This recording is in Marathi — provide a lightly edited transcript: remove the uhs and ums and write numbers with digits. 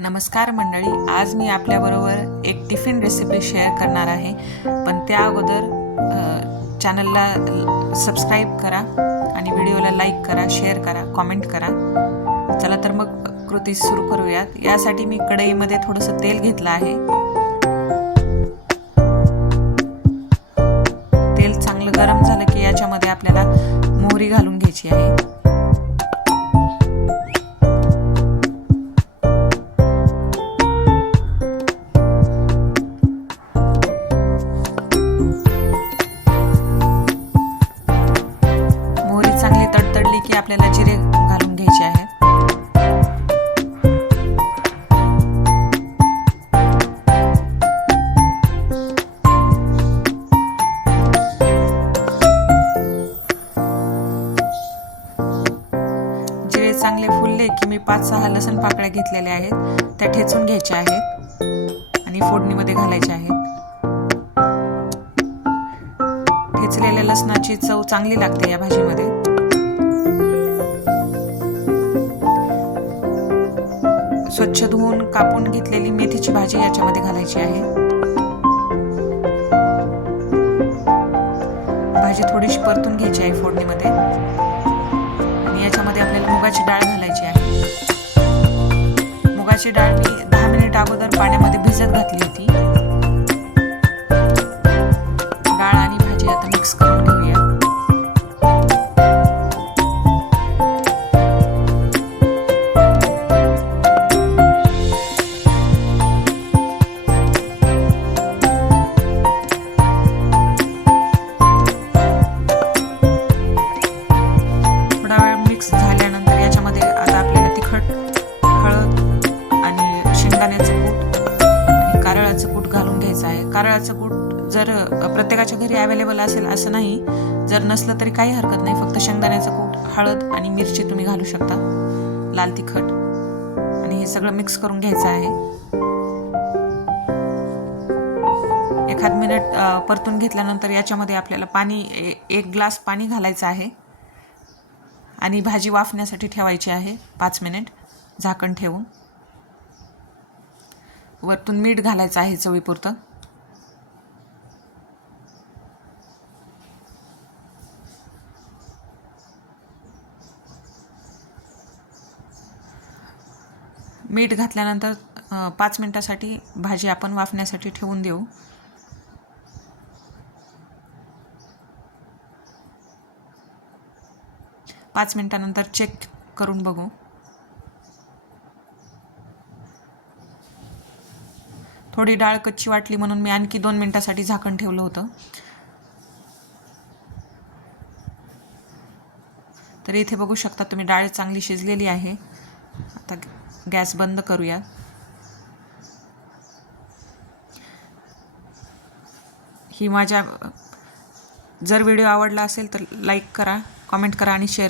नमस्कार मंडळी, आज मी आपल्याबरोबर एक टिफिन रेसिपी शेअर करणार आहे. पण त्या अगोदर चॅनलला सबस्क्राईब करा आणि व्हिडिओला लाईक करा, शेअर करा, कॉमेंट करा. चला तर मग कृती सुरू करूयात. यासाठी मी कढईमध्ये थोडंसं तेल घेतलं आहे. तेल चांगलं गरम झालं की याच्यामध्ये आपल्याला मोहरी घालून घ्यायची आहे. चांगली तडतडली की आपल्याला जिरे घालून घ्यायचे आहेत. जिरे चांगले फुलले की मी 5-6 लसूण पाकळ्या घेतलेल्या आहेत, त्या ठेचून घ्यायच्या आहेत आणि फोडणीमध्ये घालायच्या आहेत. ठेचलेल्या लसणाची चव चांगली लागते या भाजीमध्ये. स्वच्छ धुवून कापून घेतलेली मेथीची भाजी याच्यामध्ये घालायची आहे. भाजी थोडीशी परतून घ्यायची आहे फोडणीमध्ये आणि याच्यामध्ये आपल्याला मुगाची डाळ घालायची आहे. मुगाची डाळ मी 10 मिनिट अगोदर पाण्यामध्ये भिजत घातली होती. डाळ आणि भाजी आता मिक्स करून घेऊया. झाल्यानंतर याच्यामध्ये आता आपल्याला तिखट, हळद आणि शेंगदाण्याचं कूट आणि कारळाचं कूट घालून घ्यायचं आहे. कारळाचं कूट जर प्रत्येकाच्या घरी अवेलेबल असेल असं नाही, जर नसलं तरी काही हरकत नाही. फक्त शेंगदाण्याचं कूट, हळद आणि मिरची तुम्ही घालू शकता, लाल तिखट, आणि हे सगळं मिक्स करून घ्यायचं आहे. 1 मिनिट परतून घेतल्यानंतर याच्यामध्ये आपल्याला पाणी, 1 ग्लास पाणी घालायचं आहे आणि भाजी वाफण्यासाठी ठेवायची आहे 5 मिनिट झाकण ठेवून. वरतून मीठ घालायचं आहे चवीपुरतं. मीठ घातल्यानंतर 5 मिनिटासाठी भाजी आपण वाफण्यासाठी ठेवून देऊ. पाच मिनिटानंतर चेक करून बघू. थोडी डाळ कच्ची वाटली म्हणून मी आणखी 2 मिनिटासाठी झाकण ठेवलं होतं. तर इथे बघू शकता तुम्ही, डाळ चांगली शिजलेली आहे. आता गॅस बंद करूया. जर व्हिडिओ आवडला असेल तर लाईक करा, कमेंट करा आणि शेअर